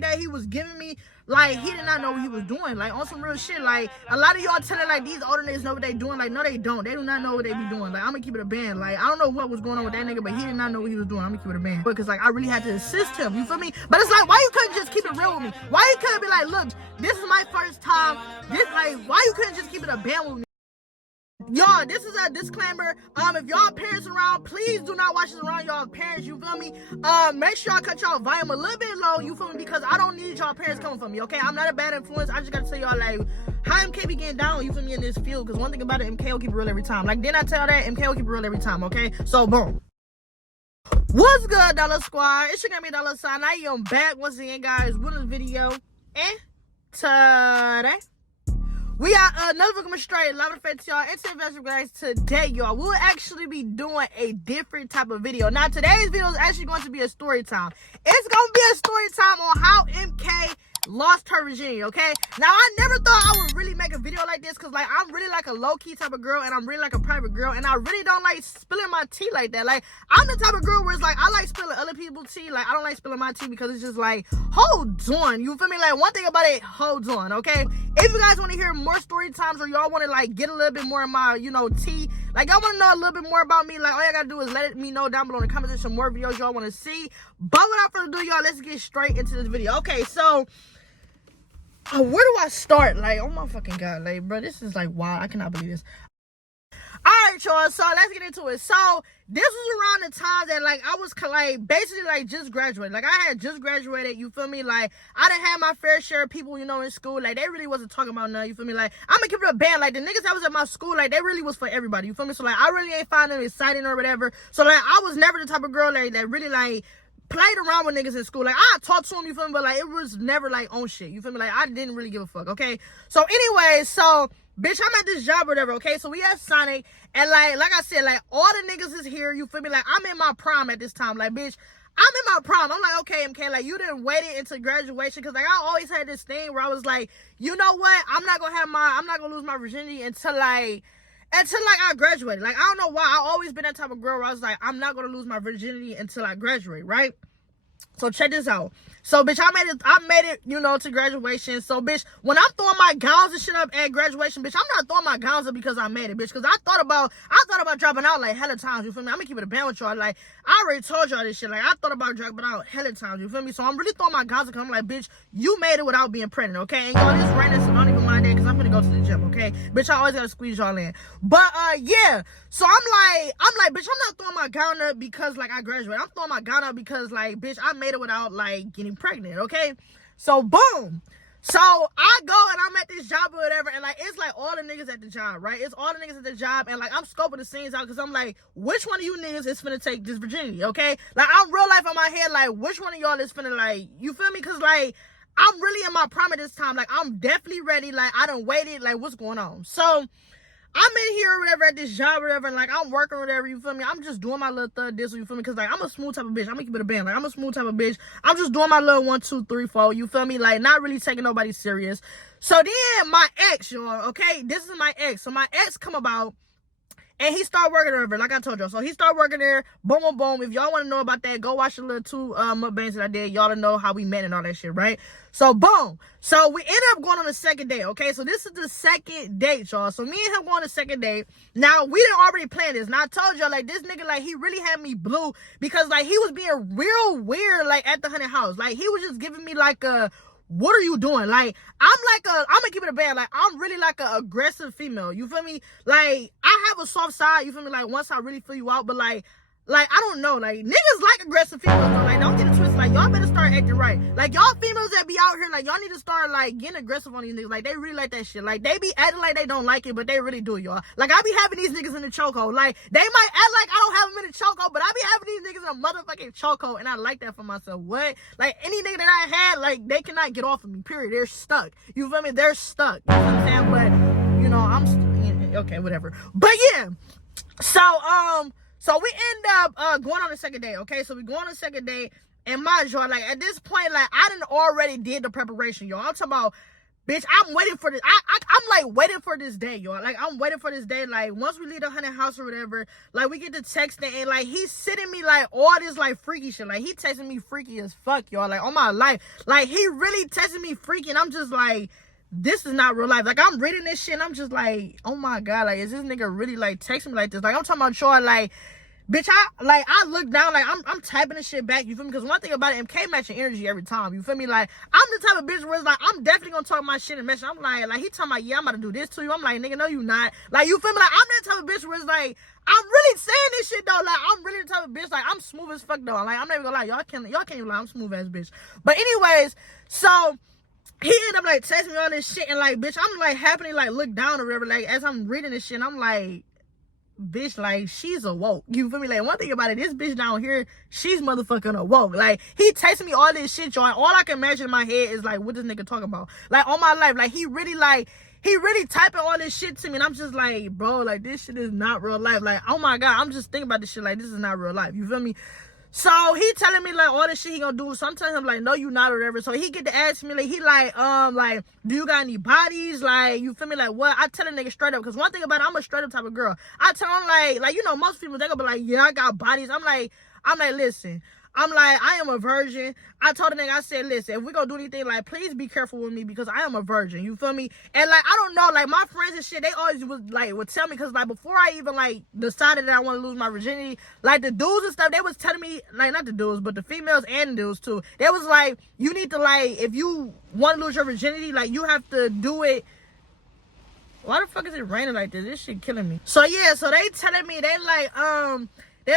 that he was giving me, like, he did not know what he was doing, like, on some real shit. Like, a lot of y'all telling, like, these older niggas know what they doing. Like, no, they don't. They do not know what they be doing. Like, I'm gonna keep it a band. Like, I don't know what was going on with that nigga, but he did not know what he was doing. I'm gonna keep it a band. Because, like, I really had to assist him. You feel me? But it's like, why you couldn't just keep it real with me? Why you couldn't be like, look, this is my first time. This, like, why you couldn't just keep it a band with me? Y'all, this is a disclaimer. If y'all parents around, please do not watch this around y'all parents, you feel me? Make sure y'all cut y'all volume a little bit low, you feel me? Because I don't need y'all parents coming for me, okay? I'm not a bad influence. I just gotta tell y'all, like, how MK be getting down, you feel me, in this field. Because one thing about it, MK will keep it real every time. Like, didn't I tell that? MK will keep it real every time, okay? So, boom. What's good, Dollar Squad? It's your girl, Mkdollasign. I am back once again, guys, with a video. And today, we got another video coming straight, live and fair to y'all. And today's guys, today, y'all, we'll actually be doing a different type of video. Now, today's video is actually going to be a story time. It's going to be a story time on how MK lost her virginity, okay? Now, I never thought I would really make a video like this because, like, I'm really, like, a low-key type of girl and I'm really, like, a private girl and I really don't like spilling my tea like that. Like, I'm the type of girl where it's, like, I like spilling other people's tea. Like, I don't like spilling my tea because it's just, like, hold on. You feel me? Like, one thing about it, hold on, okay? If you guys want to hear more story times or y'all want to, like, get a little bit more of my, you know, tea, like, y'all want to know a little bit more about me, like, all y'all got to do is let me know down below in the comments some more videos y'all want to see. But without further ado, y'all, let's get straight into this video. Okay, so where do I start? Like, oh my fucking god, like, bro, this is like wild. I cannot believe this. Alright, y'all, so let's get into it. So this was around the time that, like, I was, like, basically, like, just graduated. Like, I had just graduated, you feel me? Like, I done had my fair share of people, you know, in school. Like, they really wasn't talking about nothing, you feel me? Like, I'm gonna keep it a band. Like, the niggas that was at my school, like, they really was for everybody, you feel me? So, like, I really ain't find them exciting or whatever. So, like, I was never the type of girl, like, that really, like, played around with niggas in school. Like, I talked to them, you feel me? But, like, it was never, like, on shit, you feel me? Like, I didn't really give a fuck, okay? So, anyway, so, bitch, I'm at this job or whatever, okay? So, we at Sonic, and, like I said, like, all the niggas is here, you feel me? Like, I'm in my prime at this time. Like, bitch, I'm in my prime. I'm like, okay, MK, like, you didn't wait it until graduation, because, like, I always had this thing where I was like, you know what? I'm not gonna lose my virginity until I graduated. Like, I don't know why. I always been that type of girl where I was like, I'm not gonna lose my virginity until I graduate, right? So check this out. So, bitch, I made it, you know, to graduation. So, bitch, when I'm throwing my gowns and shit up at graduation, bitch, I'm not throwing my gowns up because I made it, bitch. Because I thought about dropping out, like, hella times, you feel me? I'm gonna keep it a band with y'all. Like, I already told y'all this shit. Like, I thought about dropping out hella times, you feel me? So, I'm really throwing my gowns up because I'm like, bitch, you made it without being pregnant, okay? And y'all, this right now, so don't even mind that because I'm gonna go to the gym, okay? Bitch, I always gotta squeeze y'all in. But, yeah. So, I'm like, bitch, I'm not throwing my gown up because, like, I graduated. I'm throwing my gown up because, like, bitch, I made it without, like, getting pregnant, okay? So, boom. So, I go and I'm at this job or whatever, and, like, it's, like, all the niggas at the job, right? It's all the niggas at the job, and, like, I'm scoping the scenes out because I'm like, which one of you niggas is finna take this virginity, okay? Like, I'm real life on my head, like, which one of y'all is finna, like, you feel me? Because, like, I'm really in my prime at this time. Like, I'm definitely ready. Like, I done waited. Like, what's going on? So, I'm in here or whatever at this job or whatever, and, like, I'm working or whatever, you feel me? I'm just doing my little third disc, you feel me? Because, like, I'm a smooth type of bitch. I'm gonna keep it a band. Like, I'm a smooth type of bitch. I'm just doing my little 1, 2, 3, 4, you feel me? Like, not really taking nobody serious. So then my ex, y'all, okay? This is my ex. So my ex come about, and he started working there, like I told y'all. So he started working there, boom, boom, boom. If y'all want to know about that, go watch the little 2 mukbangs that I did. Y'all to know how we met and all that shit, right? So, boom. So, we ended up going on the second date, okay? So, this is the second date, y'all. So, me and him going on the second date. Now, we didn't already plan this. Now, I told y'all, like, this nigga, like, he really had me blue because, like, he was being real weird, like, at the haunted house. Like, he was just giving me, like, what are you doing? Like, I'm gonna keep it a band. Like, I'm really like a aggressive female. You feel me? Like, I have a soft side. You feel me? Like, once I really feel you out, but like, I don't know. Like, niggas like aggressive females, though. Like, don't get it twisted. Like, y'all better start acting right. Like, y'all females that be out here, like, y'all need to start, like, getting aggressive on these niggas. Like, they really like that shit. Like, they be acting like they don't like it, but they really do, y'all. Like, I be having these niggas in the chokehold. Like, they might act like I don't have them in the chokehold, but I be having these niggas in a motherfucking chokehold, and I like that for myself. What? Like, any nigga that I had, like, they cannot get off of me, period. They're stuck. You feel me? They're stuck. You know what I'm saying? But, you know, okay, whatever. But, yeah. So we end up going on the second date, okay? So we go on the second date, and mind y'all, like, at this point, like, I done already did the preparation, y'all. I'm talking about, Bitch, I'm waiting for this. I'm like waiting for this day, y'all. Like, I'm waiting for this day. Like, once we leave the haunted house or whatever, like, we get to texting and like he's sending me like all this like freaky shit. Like, he texting me freaky as fuck, y'all. Like, on my life. Like, he really texting me freaky, and I'm just like, this is not real life. Like, I'm reading this shit and I'm just like, oh my god, like, is this nigga really like texting me like this? Like, I'm talking about y'all, like, bitch, I look down, like, I'm typing this shit back, you feel me? Because one thing about it, MK matching energy every time, you feel me? Like, I'm the type of bitch where it's like, I'm definitely gonna talk my shit and message. I'm like, he talking about, yeah, I'm about to do this to you. I'm like, nigga, no, you not. Like, you feel me? Like, I'm that type of bitch where it's like, I'm really saying this shit, though. Like, I'm really the type of bitch, like, I'm smooth as fuck, though. Like, I'm not even gonna lie, y'all can't even lie, I'm smooth ass bitch. But anyways, so he ended up like texting me all this shit, and like, bitch, I'm like happily like look down or whatever, like, as I'm reading this shit, and I'm like, bitch, like, she's awoke. You feel me? Like, one thing about it, this bitch down here, she's motherfucking awoke. Like, he texting me all this shit, y'all, and all I can imagine in my head is like, what this nigga talking about? Like, on my life, like, he really typing all this shit to me, and I'm just like, bro, like, this shit is not real life. Like, oh my god, I'm just thinking about this shit, like, this is not real life. You feel me? So he telling me like all this shit he gonna do. So I'm telling him like, no, you not or whatever. So he get to ask me like, he like do you got any bodies? Like, you feel me? Like, what? I tell a nigga straight up, because one thing about it, I'm a straight up type of girl. I tell him like, you know, most people they gonna be like, yeah, I got bodies. I'm like, listen. I'm like, I am a virgin. I told the nigga, I said, listen, if we gonna do anything, like, please be careful with me, because I am a virgin. You feel me? And like, I don't know, like, my friends and shit, they always would tell me, because like, before I even like decided that I want to lose my virginity, like, the dudes and stuff, they was telling me, like, not the dudes, but the females and the dudes too, they was like, you need to, like, if you want to lose your virginity, like, you have to do it. Why the fuck is it raining like this? This shit killing me. So yeah, so they telling me, they're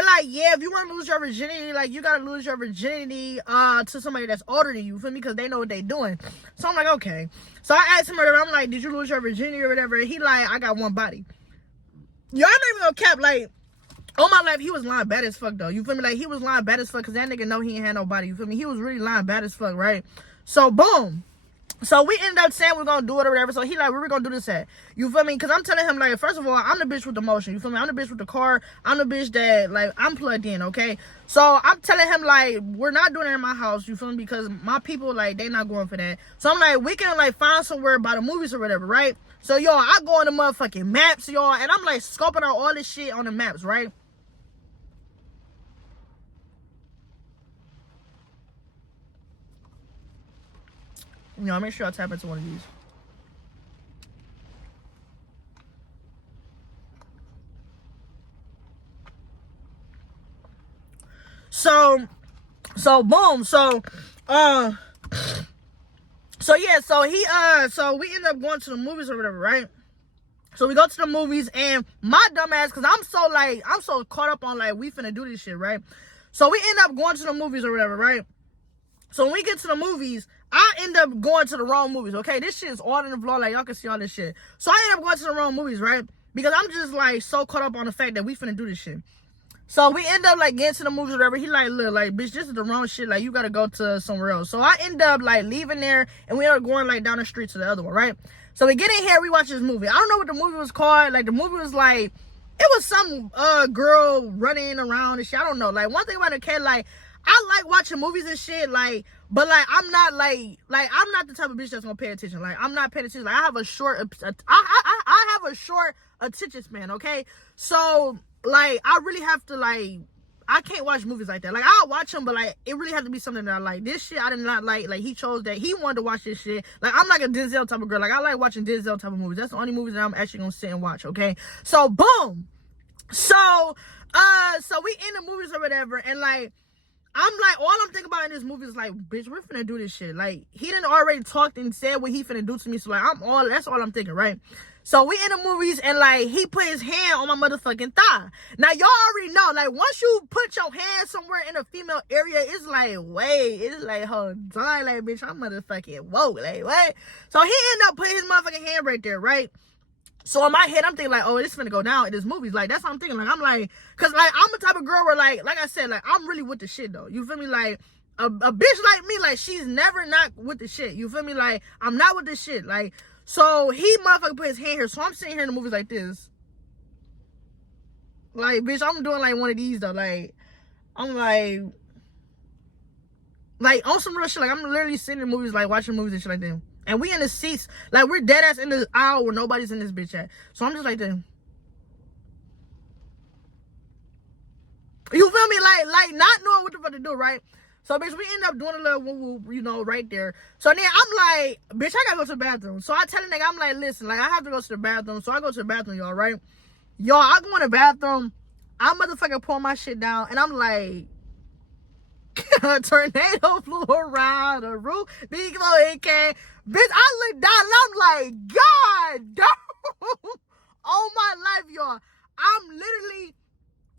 like, yeah, if you want to lose your virginity, like, you got to lose your virginity to somebody that's older than you, feel me? Because they know what they doing. So I'm like, okay. So I asked him whatever. I'm like, did you lose your virginity or whatever? And he like, I got one body. Y'all not even gonna cap, like, all my life, he was lying bad as fuck, though. You feel me? Like, he was lying bad as fuck because that nigga know he ain't had nobody. You feel me? He was really lying bad as fuck, right? So, boom. So we ended up saying we're gonna do it or whatever. So he like, where we gonna do this at? You feel me? Because I'm telling him, like, first of all, I'm the bitch with the motion. You feel me? I'm the bitch with the car. I'm the bitch that, like, I'm plugged in, okay? So I'm telling him, like, we're not doing it in my house. You feel me? Because my people, like, they not going for that. So I'm like, we can, like, find somewhere by the movies or whatever, right? So, y'all, I go on the motherfucking maps, y'all, and I'm, like, scoping out all this shit on the maps, right? You know, make sure I tap into one of these. So boom. So yeah, so we end up going to the movies or whatever, right? So we go to the movies, and my dumb ass, because I'm so caught up on, like, we finna do this shit, right? So we end up going to the movies or whatever, right? So when we get to the movies, I end up going to the wrong movies, okay? This shit is all in the vlog, like, y'all can see all this shit. So I end up going to the wrong movies, right? Because I'm just, like, so caught up on the fact that we finna do this shit. So we end up, like, getting to the movies or whatever. He like, look, like, bitch, this is the wrong shit. Like, you gotta go to somewhere else. So I end up, like, leaving there, and we end up going, like, down the street to the other one, right? So we get in here, we watch this movie. I don't know what the movie was called. Like, the movie was, like, it was some girl running around and shit. I don't know. Like, one thing about a kid, like, I like watching movies and shit, like, but, like, I'm not, like, I'm not the type of bitch that's gonna pay attention. Like, I'm not paying attention. Like, I have a short attention span, okay? So, like, I really have to, like, I can't watch movies like that. Like, I'll watch them, but, like, it really has to be something that I like. This shit, I did not like. Like, he chose that. He wanted to watch this shit. Like, I'm like a Denzel type of girl. Like, I like watching Denzel type of movies. That's the only movies that I'm actually gonna sit and watch, okay? So, boom. So we in the movies or whatever, and, like, I'm like, all I'm thinking about in this movie is like, bitch, we're finna do this shit. Like, he done already talked and said what he finna do to me. So, like, that's all I'm thinking, right? So we in the movies, and, like, he put his hand on my motherfucking thigh. Now, y'all already know, like, once you put your hand somewhere in a female area, it's like, wait, it's like, hold on, like, bitch, I'm motherfucking woke, like, what? So he ended up putting his motherfucking hand right there, right? So in my head, I'm thinking, like, oh, this is finna go down in this movie. Like, that's what I'm thinking. Like, I'm like, because, like, I'm the type of girl where, like I said, like, I'm really with the shit, though. You feel me? Like, a bitch like me, like, she's never not with the shit. You feel me? Like, I'm not with the shit. Like, so he motherfucker put his hand here. So I'm sitting here in the movies like this. Like, bitch, I'm doing, like, one of these, though. Like, I'm like, on some real shit. Like, I'm literally sitting in movies, like, watching movies and shit like that. And we in the seats, like we're dead ass in the aisle where nobody's in this bitch at. So I'm just like, you feel me? Like not knowing what the fuck to do, right? So, bitch, we end up doing a little woo-woo, you know, right there. So then I'm like, bitch, I gotta go to the bathroom. So I tell the nigga, I'm like, listen, like, I have to go to the bathroom. So I go to the bathroom, y'all, right? Y'all, I go in the bathroom. I'm motherfucking pour my shit down. And I'm like, a tornado flew around the roof. Big old it came. Bitch, I look down and I'm like, God damn. Oh my life, y'all. I'm literally,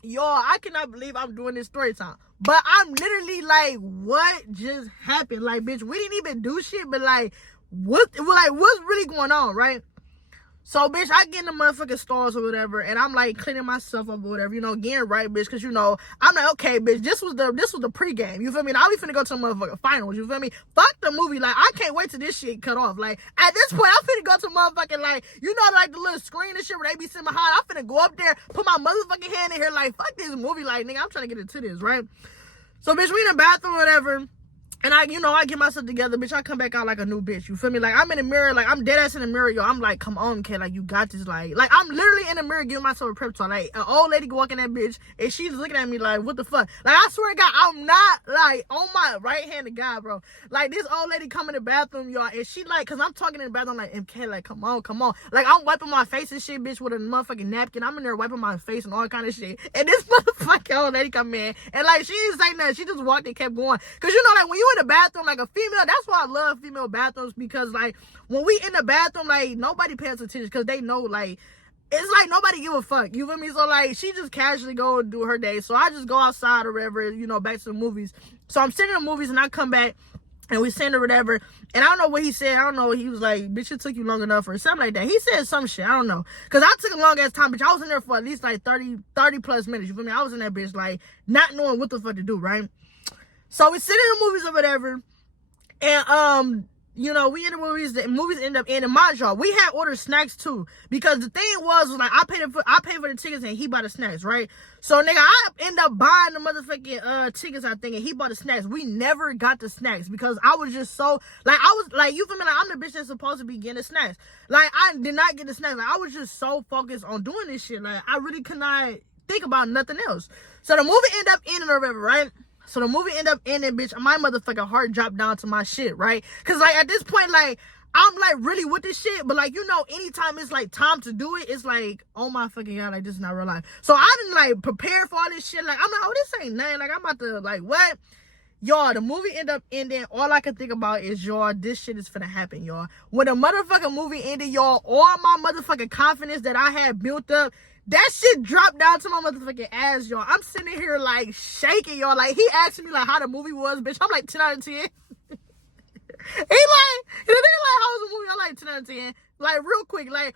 y'all, I cannot believe I'm doing this story time. But I'm literally like, what just happened? Like, bitch, we didn't even do shit, but like, what's really going on, right? So, bitch, I get in the motherfucking stalls or whatever, and I'm like cleaning myself up or whatever, you know, getting right, bitch, because you know, I'm like, okay, bitch, this was the pregame, you feel me? Now we finna go to the motherfucking finals, you feel me? Fuck the movie, like, I can't wait till this shit cut off. Like, at this point, I'm finna go to motherfucking, like, you know, like the little screen and shit where they be sitting behind. I'm finna go up there, put my motherfucking hand in here, like, fuck this movie, like, nigga, I'm trying to get into this, right? So, bitch, we in the bathroom or whatever. And I get myself together, bitch. I come back out like a new bitch. You feel me? Like, I'm in the mirror, like, I'm dead ass in the mirror, yo. I'm like, come on, kid. Like, you got this. Like, I'm literally in the mirror giving myself a prep talk. Like, an old lady walking that bitch, and she's looking at me like, what the fuck? Like, I swear to God, I'm not, like, on my right-handed guy, bro. Like, this old lady come in the bathroom, y'all, and she, like, because I'm talking in the bathroom, like, MK, like, come on. Like, I'm wiping my face and shit, bitch, with a motherfucking napkin. I'm in there wiping my face and all kind of shit. And this motherfucking old lady come in, and, like, she didn't say nothing. She just walked and kept going. Because, you know, like, when you in the bathroom, like, a female, that's why I love female bathrooms, because like when we in the bathroom, like nobody pays attention because they know, like, it's like nobody give a fuck, you feel me? So like she just casually go and do her day. So I just go outside or whatever, you know, back to the movies. So I'm sitting in the movies and I come back and we sitting or whatever, and I don't know what he said. I don't know, he was like, bitch, it took you long enough or something like that. He said some shit, I don't know, because I took a long ass time, bitch. I was in there for at least like 30 plus minutes, you feel me? I was in that bitch like not knowing what the fuck to do, right? So we sit in the movies or whatever. And you know, we in the movies end up ending. Mind y'all, we had ordered snacks too, because the thing was like I paid for the tickets and he bought the snacks, right? So nigga, I end up buying the motherfucking tickets, I think, and he bought the snacks. We never got the snacks because I was just so like, I was like, you feel me? Like, I'm the bitch that's supposed to be getting the snacks. Like, I did not get the snacks. Like, I was just so focused on doing this shit. Like, I really could not think about nothing else. So the movie ended up ending or whatever, right? So the movie ended up ending, bitch. My motherfucking heart dropped down to my shit, right? Because, like, at this point, like, I'm, like, really with this shit. But, like, you know, anytime it's, like, time to do it, it's, like, oh, my fucking God, like, this is not real life. So I didn't, like, prepare for all this shit. Like, I'm like, oh, this ain't nothing. Like, I'm about to, like, what? Y'all, the movie ended up ending. All I can think about is, y'all, this shit is finna happen, y'all. When the motherfucking movie ended, y'all, all my motherfucking confidence that I had built up, that shit dropped down to my motherfucking ass, y'all. I'm sitting here, like, shaking, y'all. Like, he asked me, like, how the movie was, bitch. I'm like, 10 out of 10. He like, how was the movie? I'm like, 10 out of 10. Like, real quick, like,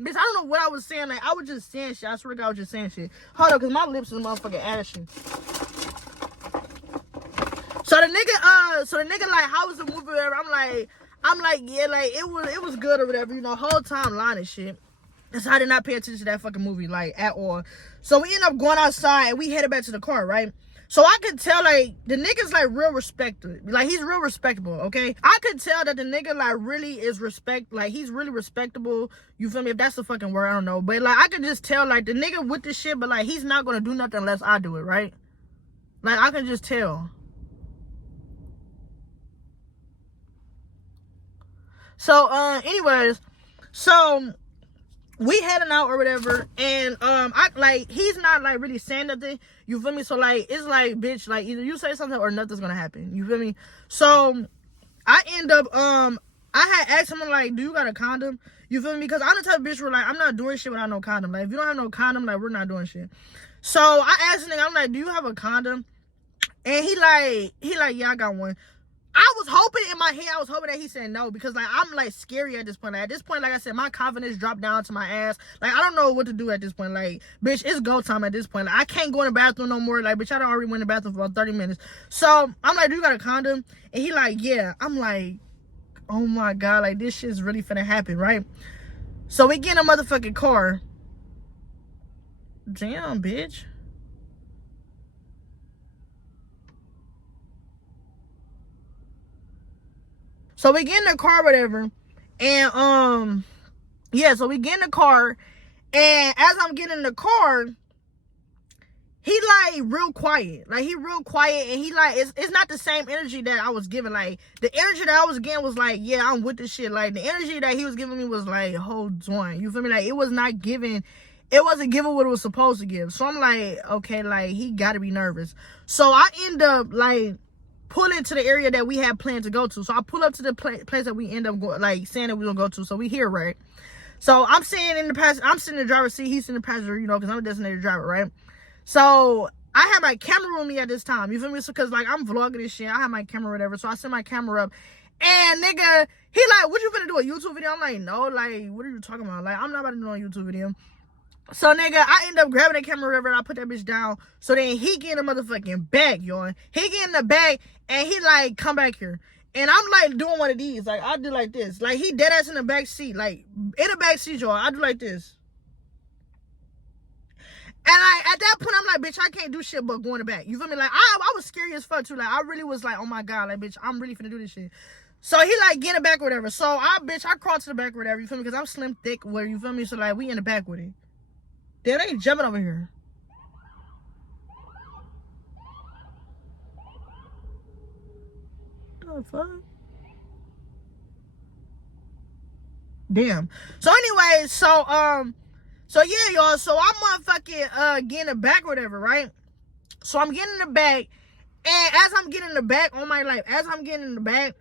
bitch, I don't know what I was saying. Like, I was just saying shit. I swear to God, I was just saying shit. Hold on, because my lips is motherfucking ashy. So the nigga, like, how was the movie or whatever? I'm like, yeah, like, it was good or whatever, you know, whole time lying and shit. So I did not pay attention to that fucking movie, like, at all. So we end up going outside and we headed back to the car, right? So I could tell, like, the nigga's, like, real respected. Like, he's real respectable, okay? I could tell that the nigga, like, really is like, he's really respectable. You feel me? If that's the fucking word, I don't know. But, like, I could just tell, like, the nigga with this shit, but, like, he's not gonna do nothing unless I do it, right? Like, I can just tell. So, anyways, so we heading out or whatever, and I like, he's not like really saying nothing, you feel me? So like, it's like, bitch, like, either you say something or nothing's gonna happen, you feel me? So I end up I had asked him, like, do you got a condom? You feel me? Because I'm the type of bitch where, like, I'm not doing shit without no condom. Like, if you don't have no condom, like, we're not doing shit. So I asked him, I'm like, do you have a condom? And he like, yeah, I got one. I was hoping in my head, I was hoping that he said no, because, like, I'm, like, scary at this point. Like, at this point, like I said, my confidence dropped down to my ass. Like, I don't know what to do at this point. Like, bitch, it's go time at this point. Like, I can't go in the bathroom no more. Like, bitch, I done already went in the bathroom for about 30 minutes. So, I'm like, do you got a condom? And he like, yeah. I'm like, oh my God, like, this shit's really finna happen, right? So, we get in a motherfucking car. Damn, bitch. So we get in the car, whatever. And, yeah, so we get in the car. And as I'm getting in the car, he like real quiet. Like he real quiet, and he like it's not the same energy that I was giving. Like the energy that I was getting was like, yeah, I'm with this shit. Like the energy that he was giving me was like, hold on. You feel me? Like it wasn't giving what it was supposed to give. So I'm like, okay, like he gotta be nervous. So I end up like pulling to the area that we had planned to go to. So I pull up to the place that we end up like saying that we're gonna go to. So we here, right? So I'm sitting in the driver's seat, he's in the passenger, you know, because I'm a designated driver, right? So I had my camera on me at this time, you feel me? So because like I'm vlogging this shit, I have my camera or whatever. So I send my camera up, and nigga, he like, what you finna do, a YouTube video? I'm like, no, like, what are you talking about? Like, I'm not about to do a YouTube video. So nigga, I end up grabbing the camera or whatever, and I put that bitch down. So then he get in the motherfucking bag, y'all. He get in the bag, and he like, come back here. And I'm like doing one of these. Like, I do like this. Like, he dead ass in the back seat. Like, in the back seat, y'all. I do like this. And at that point, I'm like, bitch, I can't do shit but go in the back. You feel me? Like, I was scary as fuck, too. Like, I really was like, oh, my God. Like, bitch, I'm really finna do this shit. So, he, like, get in the back or whatever. So, I crawled to the back or whatever. You feel me? Because I'm slim, thick, where, you feel me? So, like, we in the back with it. Damn, they ain't jumping over here. What the fuck? Damn. So anyway, so yeah, y'all. So I'm motherfucking getting the back or whatever, right? So I'm getting in the back, and as I'm getting in the back on my life, as I'm getting in the back,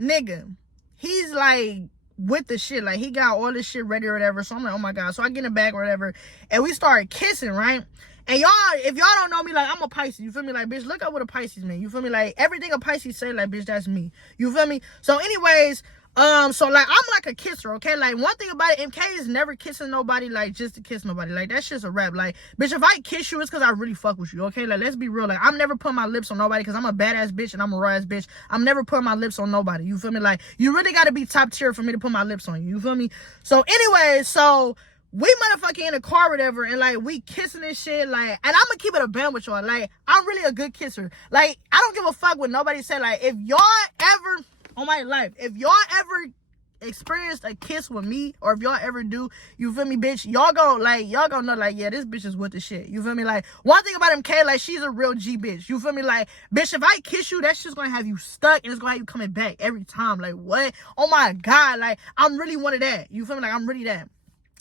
nigga, he's like with the shit, like he got all this shit ready or whatever. So I'm like, oh my God. So I get in the back or whatever, and we started kissing, right? And y'all, if y'all don't know me, like, I'm a Pisces, you feel me? Like, bitch, look up what a Pisces mean, you feel me? Like, everything a Pisces say, like, bitch, that's me, you feel me? So anyways, so like I'm like a kisser, okay? Like one thing about it, MK is never kissing nobody like just to kiss nobody. Like that's just a rap. Like, bitch, if I kiss you, it's because I really fuck with you, okay? Like let's be real. Like I'm never putting my lips on nobody because I'm a badass bitch and I'm a raw ass bitch. I'm never putting my lips on nobody. You feel me? Like you really gotta be top tier for me to put my lips on you. You feel me? So anyway, so we motherfucking in the car or whatever, and like we kissing and shit, like, and I'm gonna keep it a band with y'all. Like I'm really a good kisser. Like I don't give a fuck what nobody say. Like if y'all ever on my life, if y'all ever experienced a kiss with me, or if y'all ever do, you feel me, bitch, y'all gonna know, like, yeah, this bitch is with the shit, you feel me? Like, one thing about MK, like, she's a real G bitch, you feel me? Like, bitch, if I kiss you, that shit's gonna have you stuck, and it's gonna have you coming back every time. Like, what? Oh my God, like, I'm really one of that, you feel me? Like, I'm really that.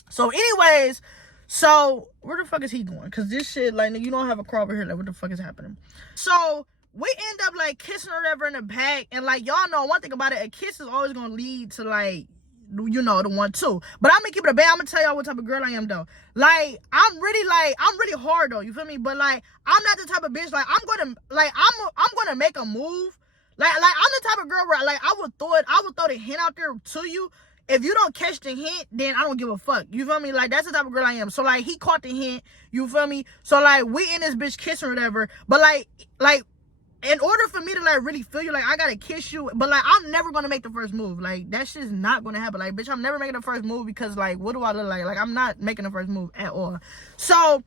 So anyways, so where the fuck is he going? Because this shit, like, you don't have a car over here, like, what the fuck is happening? So we end up like kissing or whatever in the back, and like y'all know one thing about it, a kiss is always gonna lead to like, you know, the one too. But I'm gonna keep it a band. I'm gonna tell y'all what type of girl I am though. Like I'm really hard though, you feel me? But like I'm not the type of bitch, like I'm gonna make a move. Like I'm the type of girl where like I would throw the hint out there to you. If you don't catch the hint, then I don't give a fuck. You feel me? Like, that's the type of girl I am. So, like, he caught the hint. You feel me? So, like, we in this bitch kissing or whatever. But, like, in order for me to, like, really feel you, like, I gotta kiss you. But, like, I'm never gonna make the first move. Like, that shit's not gonna happen. Like, bitch, I'm never making the first move because, like, what do I look like? Like, I'm not making the first move at all. So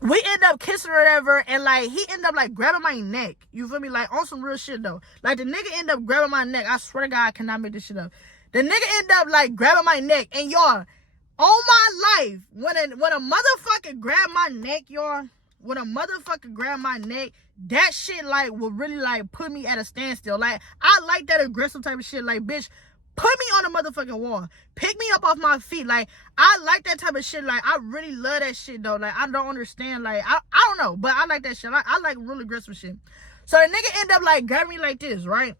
we end up kissing or whatever, and like he end up like grabbing my neck. You feel me? Like on some real shit though. Like the nigga end up grabbing my neck. I swear to God, I cannot make this shit up. The nigga end up like grabbing my neck, and y'all, on my life, when a motherfucker grab my neck, y'all, when a motherfucker grab my neck, that shit like will really like put me at a standstill. Like I like that aggressive type of shit. Like bitch, put me on the motherfucking wall. Pick me up off my feet. Like, I like that type of shit. Like, I really love that shit, though. Like, I don't understand. Like, I don't know. But I like that shit. I like really aggressive shit. So, the nigga end up, like, grabbing me like this, right?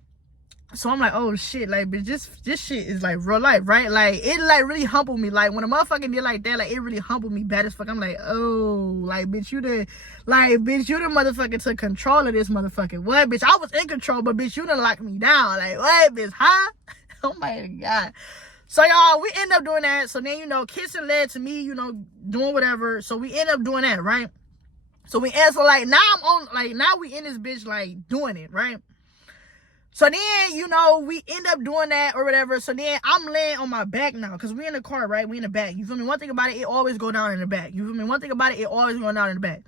So, I'm like, oh, shit. Like, bitch, this shit is, like, real life, right? Like, it, like, really humbled me. Like, when a motherfucker did like that, like, it really humbled me bad as fuck. I'm like, oh, like, bitch, you the motherfucker took control of this motherfucker. What, bitch? I was in control, but, bitch, you done locked me down. Like, what, bitch, huh? Oh my God. So y'all, we end up doing that. So then, you know, kissing led to me, you know, doing whatever. So we end up doing that, right? So we end, so like now now we in this bitch like doing it, right? So then, you know, we end up doing that or whatever. So then I'm laying on my back now because we in the car, right? We in the back. You feel me? One thing about it always go down in the back. You feel me? One thing about it always go down in the back.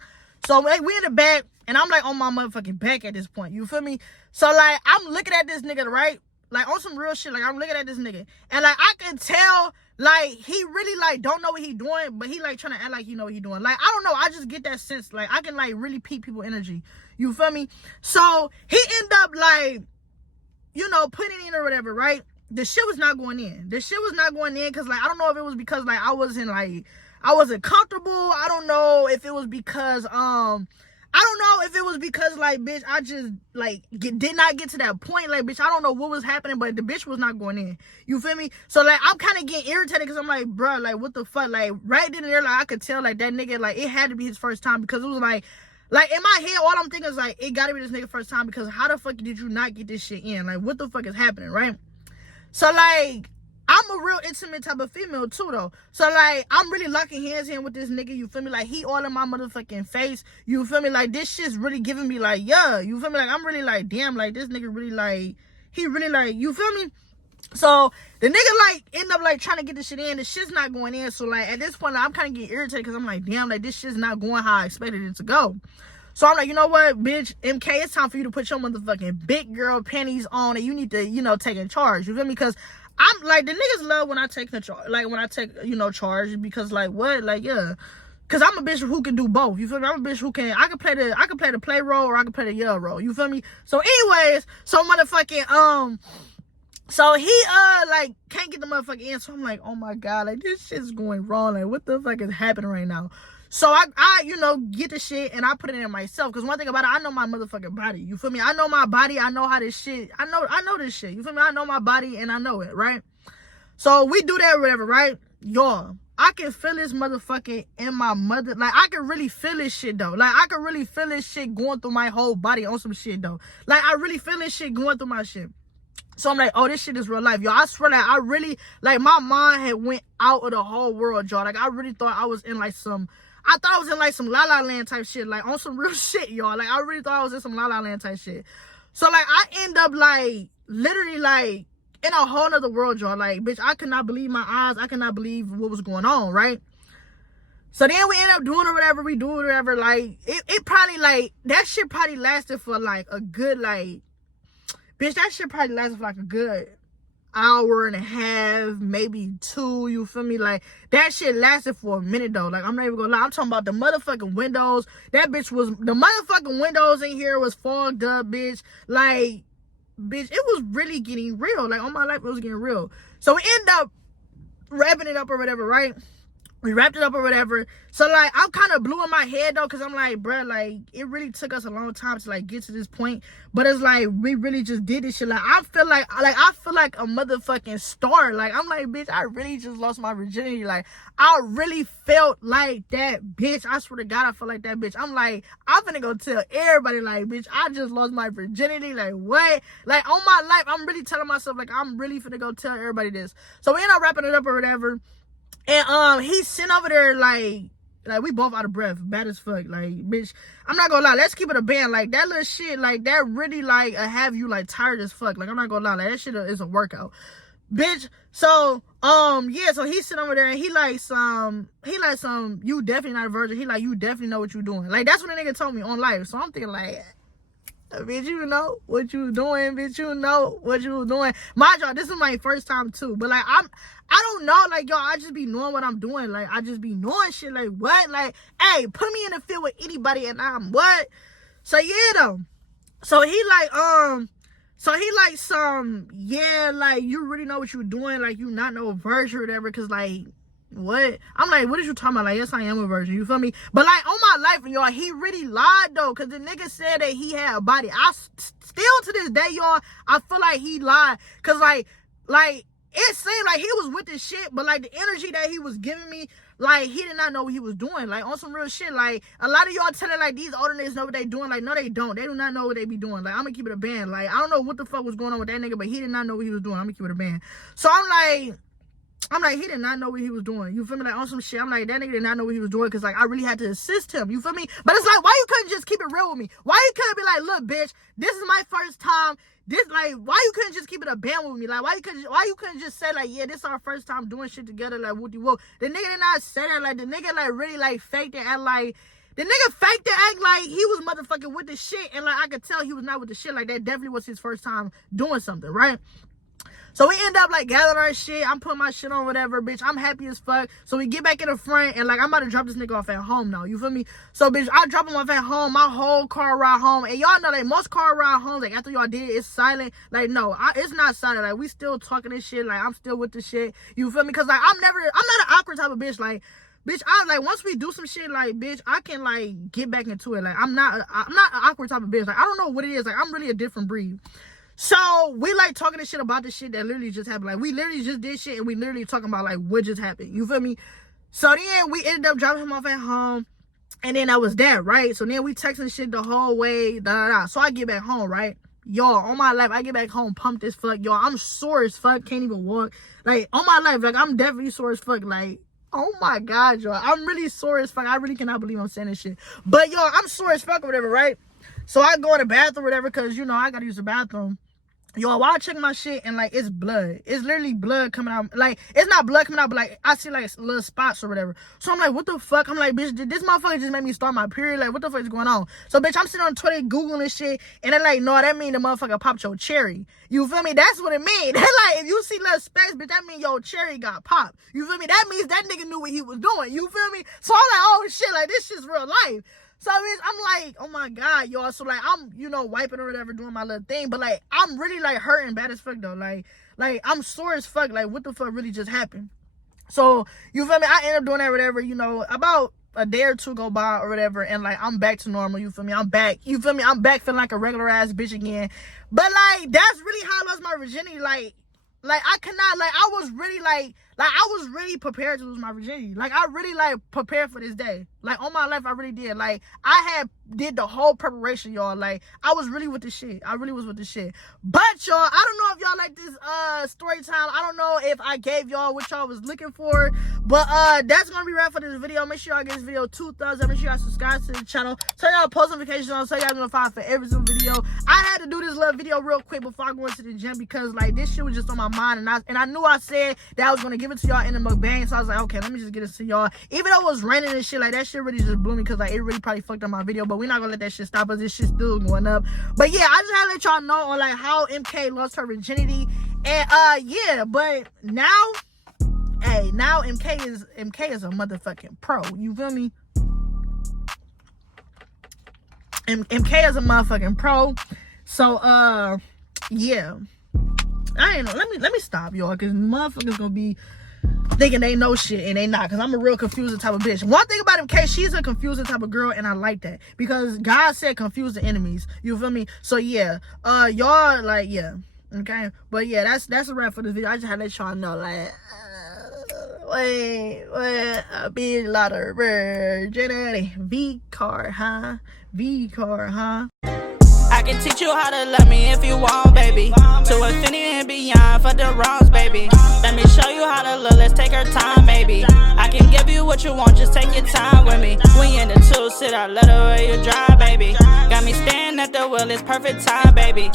So like we in the back and I'm like on my motherfucking back at this point. You feel me? So like I'm looking at this nigga, right? like on some real shit, like I'm looking at this nigga, and like I can tell, like he really like don't know what he doing, but he like trying to act like he know what he doing. Like I don't know, I just get that sense. Like I can like really peep people energy. You feel me? So he end up like, you know, putting in or whatever, right? The shit was not going in. The shit was not going in because like I don't know if it was because like I wasn't comfortable. I don't know if it was because like bitch I just like did not get to that point. Like bitch I don't know what was happening, but the bitch was not going in. You feel me? So like I'm kind of getting irritated because I'm like, bro, like what the fuck? Like right then and there, like I could tell like that nigga, like it had to be his first time, because it was like in my head all I'm thinking is like it gotta be this nigga first time, because how the fuck did you not get this shit in? Like what the fuck is happening, right? So like I'm a real intimate type of female too though. So like I'm really locking hands in with this nigga, you feel me? Like he all in my motherfucking face, you feel me? Like this shit's really giving me like, yeah, you feel me? Like I'm really like, damn, like this nigga really like, he really like, you feel me? So the nigga like end up like trying to get this shit in. The shit's not going in. So like at this point like, I'm kind of getting irritated because I'm like, damn, like this shit's not going how I expected it to go. So I'm like, you know what, bitch, MK, it's time for you to put your motherfucking big girl panties on, and you need to, you know, take in charge. You feel me? Because I'm like, the niggas love when I take control, like when I take, you know, charge, because like what, like yeah, because I'm a bitch who can do both. You feel me? I'm a bitch who can, I can play the play role, or I can play the yell role. You feel me? So anyways, so motherfucking so he like can't get the motherfucking in. So I'm like, oh my god, like this shit's going wrong. Like what the fuck is happening right now? So I you know, get the shit and I put it in myself. Because one thing about it, I know my motherfucking body. You feel me? I know my body. I know how this shit. I know this shit. You feel me? I know my body and I know it, right? So we do that or whatever, right? Y'all, I can feel this motherfucking in my mother. Like, I can really feel this shit, though. Like, I can really feel this shit going through my whole body on some shit, though. Like, I really feel this shit going through my shit. So I'm like, oh, this shit is real life, y'all. I swear that I really, like, my mind had went out of the whole world, y'all. Like, I really thought I was in, like, some La La Land type shit, like, on some real shit, y'all. Like, I really thought I was in some La La Land type shit. So, like, I end up, like, literally, like, in a whole nother world, y'all. Like, bitch, I could not believe my eyes. I could not believe what was going on, right? So then we end up doing or whatever, we do or whatever. Like, it probably, like, that shit probably lasted for, like, a good, like, bitch, that shit probably lasted for, like, a good hour and a half, maybe 2, you feel me? Like, that shit lasted for a minute, though. Like, I'm not even gonna lie. I'm talking about the motherfucking windows. That bitch was, the motherfucking windows in here was fogged up, bitch. Like, bitch, it was really getting real. Like, on my life, it was getting real. So we end up wrapping it up or whatever, right? We wrapped it up or whatever. So, like, I'm kind of blue in my head, though, because I'm like, bruh, like, it really took us a long time to, like, get to this point. But it's like, we really just did this shit. Like, I feel like a motherfucking star. Like, I'm like, bitch, I really just lost my virginity. Like, I really felt like that, bitch. I swear to God, I felt like that, bitch. I'm like, I'm finna go tell everybody, like, bitch, I just lost my virginity. Like, what? Like, on my life, I'm really telling myself, like, I'm really finna go tell everybody this. So, we end up wrapping it up or whatever. And he's sitting over there like we both out of breath, bad as fuck. Like, bitch, I'm not gonna lie, let's keep it a band. Like, that little shit, like, that really, like, have you, like, tired as fuck. Like, I'm not gonna lie, like, that shit is a workout, bitch. So, yeah, so he's sitting over there and he like some, you definitely not a virgin. He like, you definitely know what you doing. Like, that's what the nigga told me on live. So I'm thinking like, bitch, you know what you doing, bitch, you know what you doing. Mind y'all, this is my first time too, but like, I don't know, like, y'all, I just be knowing what I'm doing. Like, I just be knowing shit. Like, what? Like, hey, put me in the field with anybody and I'm what? So, yeah, though. So, he like some, yeah, like, you really know what you're doing. Like, you not no virgin or whatever, because, like, what? I'm like, what is you talking about? Like, yes, I am a virgin, you feel me? But, like, on my life, y'all, he really lied, though, because the nigga said that he had a body. Still to this day, y'all, I feel like he lied, because, like, it seemed like he was with this shit, but, like, the energy that he was giving me, like, he did not know what he was doing. Like, on some real shit. Like, a lot of y'all telling, like, these older niggas know what they doing. Like, no, they don't. They do not know what they be doing. Like, I'm gonna keep it a band. Like, I don't know what the fuck was going on with that nigga, but he did not know what he was doing. I'm gonna keep it a band. So, I'm like, he did not know what he was doing. You feel me? Like, on some shit, I'm like, that nigga did not know what he was doing, because, like, I really had to assist him. You feel me? But it's like, why you couldn't just keep it real with me? Why you couldn't be like, look, bitch, this is my first time. This, like, why you couldn't just keep it a band with me? Like, why you couldn't just say, like, yeah, this is our first time doing shit together, like, whoop-de-whoop. The nigga did not say that. Like, the nigga, like, really, like, faked it and, like, the nigga faked it, act like he was motherfucking with the shit, and, like, I could tell he was not with the shit. Like, that definitely was his first time doing something, right? So we end up like gathering our shit. I'm putting my shit on, whatever, bitch. I'm happy as fuck. So we get back in the front, and like I'm about to drop this nigga off at home now. You feel me? So bitch, I drop him off at home. My whole car ride home, and y'all know like most car ride homes, like after y'all did it, it's silent. Like no, it's not silent. Like we still talking this shit. Like I'm still with the shit. You feel me? Cause like I'm not an awkward type of bitch. Like bitch, I like once we do some shit, like bitch, I can like get back into it. Like I'm not an awkward type of bitch. Like I don't know what it is. Like I'm really a different breed. So we like talking this shit about the shit that literally just happened. Like we literally just did shit, and we literally talking about like what just happened. You feel me? So then we ended up dropping him off at home, and then that was that, right? So then we texting shit the whole way, So I get back home, right? Y'all, on my life, I get back home pumped as fuck. Y'all, I'm sore as fuck, can't even walk. Like on my life, like I'm definitely sore as fuck. Like oh my god, y'all, I'm really sore as fuck. I really cannot believe I'm saying this shit. But y'all, I'm sore as fuck or whatever, right? So I go in the bathroom or whatever, because you know I gotta use the bathroom. Y'all, while I check my shit, and like it's blood. It's literally blood coming out. Like it's not blood coming out, but like I see like little spots or whatever. So I'm like, what the fuck? I'm like, bitch, did this motherfucker just make me start my period? Like what the fuck is going on? So bitch, I'm sitting on Twitter googling this shit, and they're like, no, that mean the motherfucker popped your cherry. You feel me? That's what it mean. They're like, if you see little specks, bitch, that mean your cherry got popped. You feel me? That means that nigga knew what he was doing. You feel me? So I'm like, oh shit, like this shit's real life. So I'm like, oh my god, y'all. So like I'm, you know, wiping or whatever, doing my little thing, but like I'm really like hurting bad as fuck though. Like I'm sore as fuck. Like what the fuck really just happened? So you feel me? I end up doing that, whatever. You know, about a day or two go by or whatever, and like I'm back to normal. You feel me? I'm back. You feel me? I'm back feeling like a regular ass bitch again. But like that's really how I lost my virginity. Like I cannot. Like I was really like I was really prepared to lose my virginity. Like I really like prepared for this day. Like on my life, I really did. Like I did the whole preparation, y'all. Like I was really with the shit. I really was with the shit. But y'all, I don't know if y'all like this story time. I don't know if I gave y'all what y'all was looking for. But that's gonna be wrap for this video. Make sure y'all give this video 2 thumbs up. Make sure y'all subscribe to the channel. Turn y'all post notifications on so y'all notified for every single video. I had to do this little video real quick before I go into the gym, because like this shit was just on my mind, and I knew I said that I was gonna give it to y'all in the mukbang. So I was like, okay, let me just get it to y'all. Even though it was raining and shit, like that shit really just blew me, because like it really probably fucked up my video. But we're not gonna let that shit stop us. This shit's still going up. But yeah, I just had to let y'all know on like how MK lost her virginity. And yeah, but now, hey, now MK is a motherfucking pro. You feel me? MK is a motherfucking pro. So yeah. I ain't know. Let me stop, y'all, because motherfuckers gonna be thinking they know shit and they not, because I'm a real confusing type of bitch. One thing about MK, she's a confusing type of girl, and I like that, because God said confuse the enemies. You feel me? So yeah, y'all, like, yeah, okay. But yeah, that's a wrap for this video. I just had to let y'all know, like, wait, a big lot of virginity. V-car, huh? I can teach you how to love me if you want, baby. To infinity and beyond for the wrongs, baby. Let me show you how to love, let's take our time, baby. I can give you what you want, just take your time with me. We in the two-seater, let the way you drive, baby. Got me standing at the wheel, it's perfect time, baby.